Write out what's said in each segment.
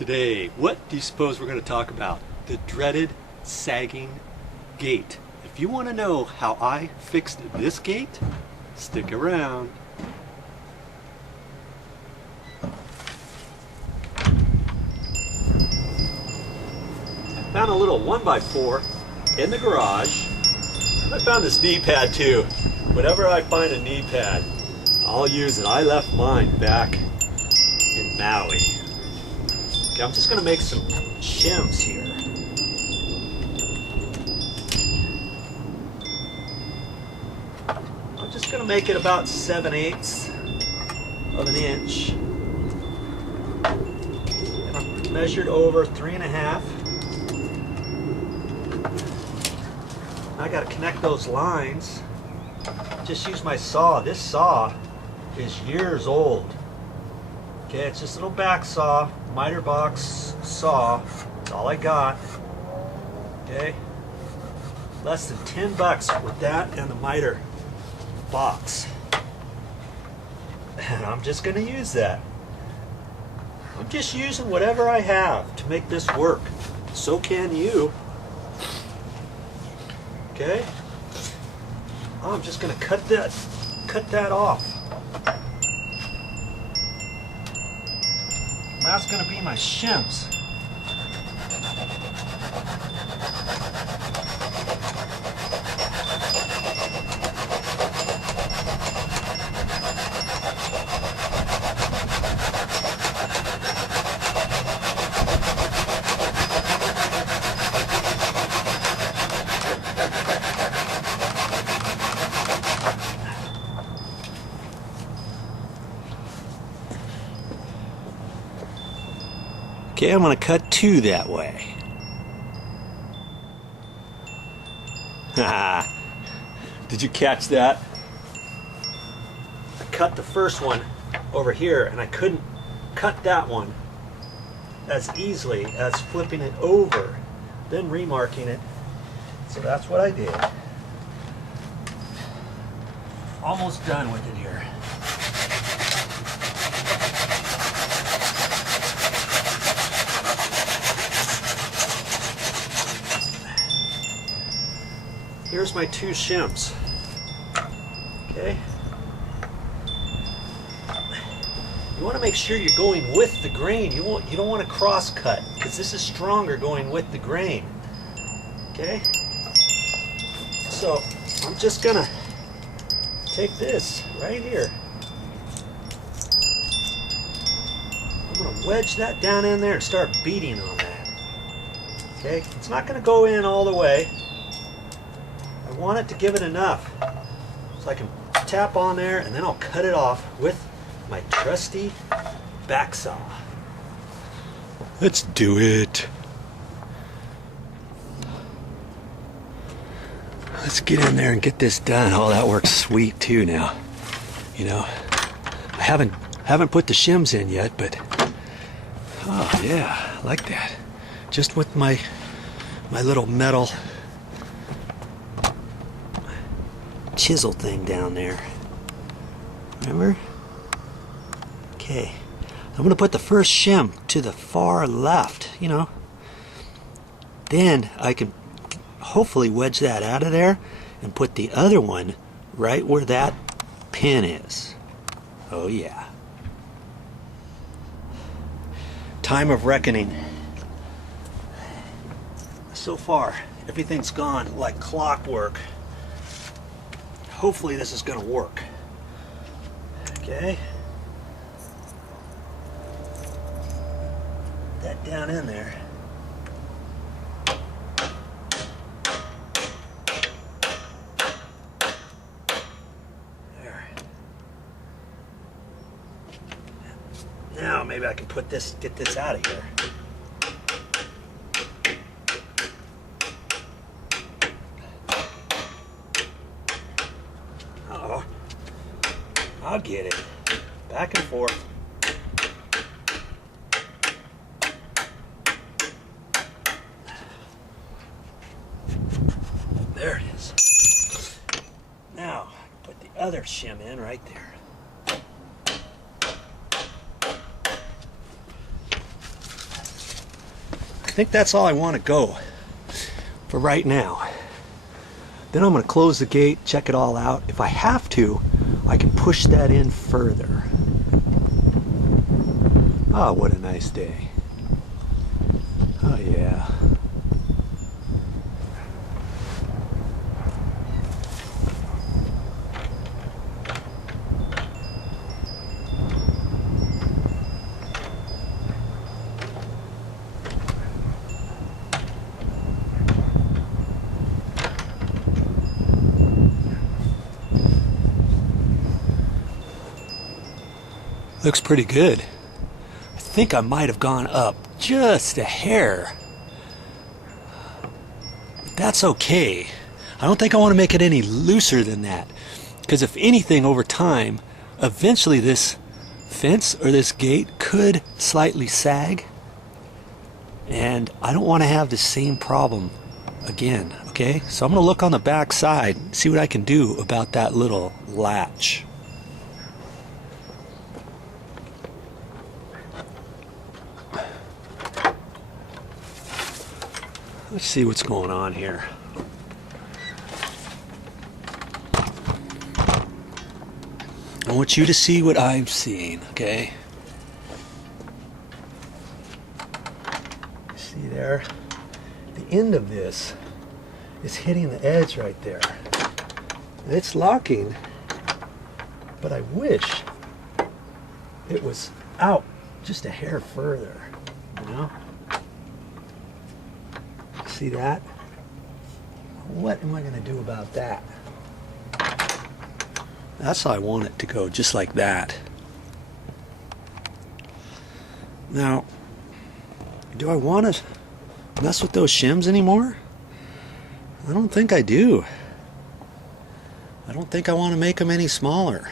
Today, what do you suppose we're going to talk about? The dreaded sagging gate. If you want to know how I fixed this gate, stick around. I found a little 1x4 in the garage. I found this knee pad too. Whenever I find a knee pad, I'll use it. I left mine back in Maui. Okay, I'm just going to make some shims here. I'm just going to make it about 7/8 of an inch. And I'm measured over 3.5. I got to connect those lines. Just use my saw. This saw is years old. Okay, it's just a little back saw, miter box saw. That's all I got. Okay, less than 10 bucks with that and the miter box. And I'm just going to use that. I'm just using whatever I have to make this work. So can you. Okay. I'm just going to cut that off. That's going to be my shims. Okay, I'm going to cut 2 that way. Did you catch that? I cut the first one over here and I couldn't cut that one as easily as flipping it over, then remarking it. So that's what I did. Almost done with it here. Here's my 2 shims. Okay. You want to make sure you're going with the grain. You don't want to cross cut because this is stronger going with the grain. Okay. So I'm just gonna take this right here. I'm gonna wedge that down in there and start beating on that. Okay. It's not gonna go in all the way. I want it to give it enough so I can tap on there and then I'll cut it off with my trusty back saw. Let's do it. Let's get in there and get this done. Oh, that works sweet too now. You know, I haven't put the shims in yet, but oh yeah, I like that. Just with my little metal chisel thing down there. Remember? Okay. I'm going to put the first shim to the far left, you know. Then I can hopefully wedge that out of there and put the other one right where that pin is. Oh yeah. Time of reckoning. So far, everything's gone like clockwork. Hopefully this is going to work. Okay. That down in there. There. Now maybe I can get this out of here. I'll get it. Back and forth. There it is. Now, put the other shim in right there. think that's all I want to go for right now. Then I'm going to close the gate, check it all out. If I have to, I can push that in further. Oh, what a nice day. Oh yeah. Looks pretty good. I think I might have gone up just a hair. But that's okay. I don't think I want to make it any looser than that. Because if anything, over time, eventually this fence or this gate could slightly sag. And I don't want to have the same problem again. Okay? So I'm going to look on the back side and see what I can do about that little latch. Let's see what's going on here. I want you to see what I'm seeing, okay? See there? The end of this is hitting the edge right there. And it's locking, but I wish it was out just a hair further, you know? See that? What am I going to do about that? That's how I want it to go, just like that. Now, do I want to mess with those shims anymore? I don't think I do. I don't think I want to make them any smaller.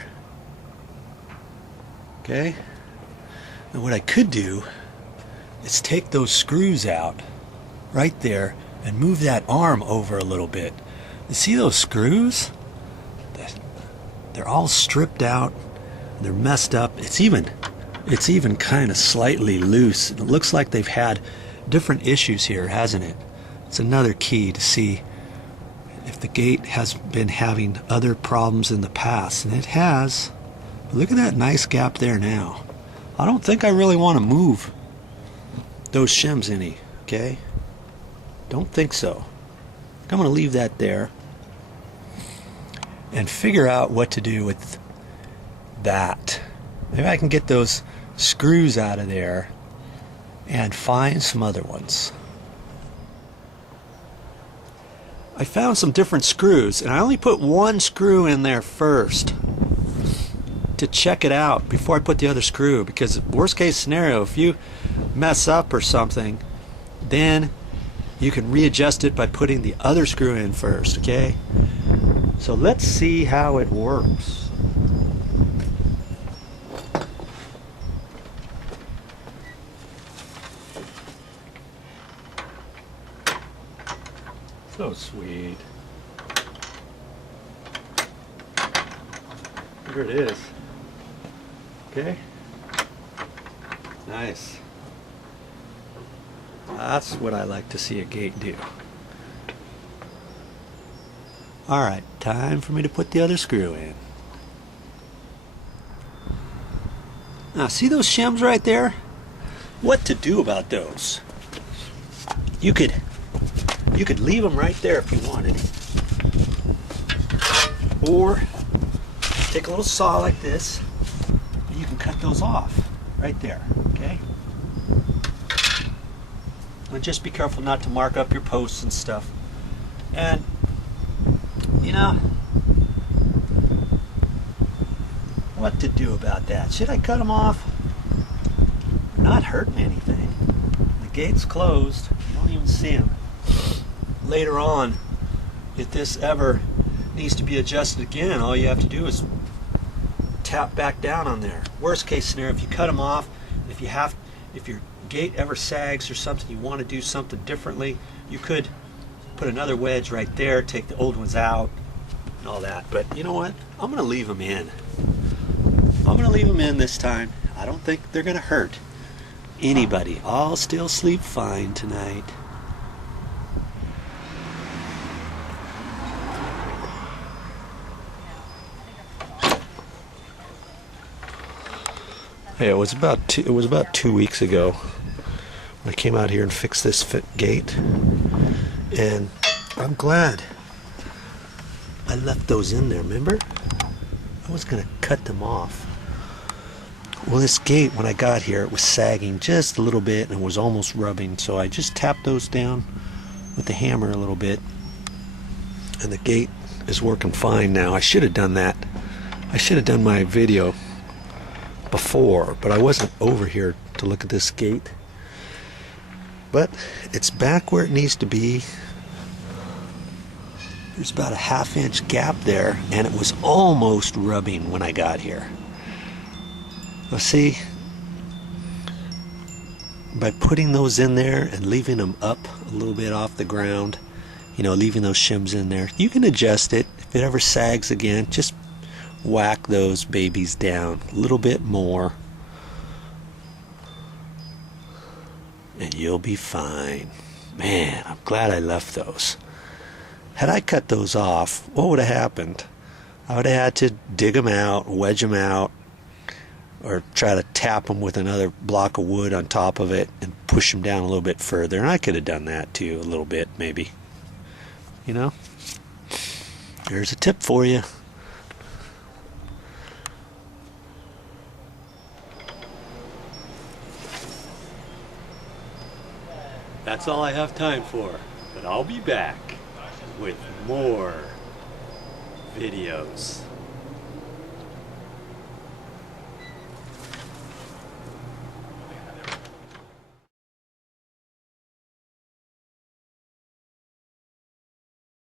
Okay? Now what I could do is take those screws out right there and move that arm over a little bit. You see those screws? They're all stripped out. They're messed up. It's even kind of slightly loose. It looks like they've had different issues here, hasn't it? It's another key to see if the gate has been having other problems in the past, and it has. Look at that nice gap there now. I don't think I really want to move those shims any, okay? Don't think so. I'm going to leave that there and figure out what to do with that. Maybe I can get those screws out of there and find some other ones. I found some different screws, and I only put one screw in there first to check it out before I put the other screw, because worst case scenario, if you mess up or something, then you can readjust it by putting the other screw in first, okay? So let's see how it works. So sweet. Here it is. Okay? Nice. That's what I like to see a gate do. Alright, time for me to put the other screw in. Now, see those shims right there? What to do about those? You could leave them right there if you wanted. Or take a little saw like this, and you can cut those off right there, okay? And just be careful not to mark up your posts and stuff. And you know, what to do about that? Should I cut them off? Not hurting anything. The gate's closed. You don't even see them. Later on, if this ever needs to be adjusted again, all you have to do is tap back down on there. Worst case scenario, if you cut them off, if your gate ever sags or something, you want to do something differently, you could put another wedge right there, take the old ones out, and all that. But you know what? I'm going to leave them in. I'm going to leave them in this time. I don't think they're going to hurt. anybody. I'll still sleep fine tonight. Hey, it was about 2 weeks ago when I came out here and fixed this gate, and I'm glad I left those in there. Remember, I was gonna cut them off. Well, this gate, when I got here, it was sagging just a little bit and it was almost rubbing, so I just tapped those down with the hammer a little bit, and the gate is working fine now. I should have done that. I should have done my video before, but I wasn't over here to look at this gate. But it's back where it needs to be. There's about a ½ inch gap there, and it was almost rubbing when I got here. Well, see, by putting those in there and leaving them up a little bit off the ground, you know, leaving those shims in there, you can adjust it. If it ever sags again, just whack those babies down a little bit more, and you'll be fine. Man, I'm glad I left those. Had I cut those off, what would have happened? I would have had to dig them out, wedge them out, or try to tap them with another block of wood on top of it and push them down a little bit further. And I could have done that too, a little bit maybe. You know? There's a tip for you. That's all I have time for, but I'll be back with more videos.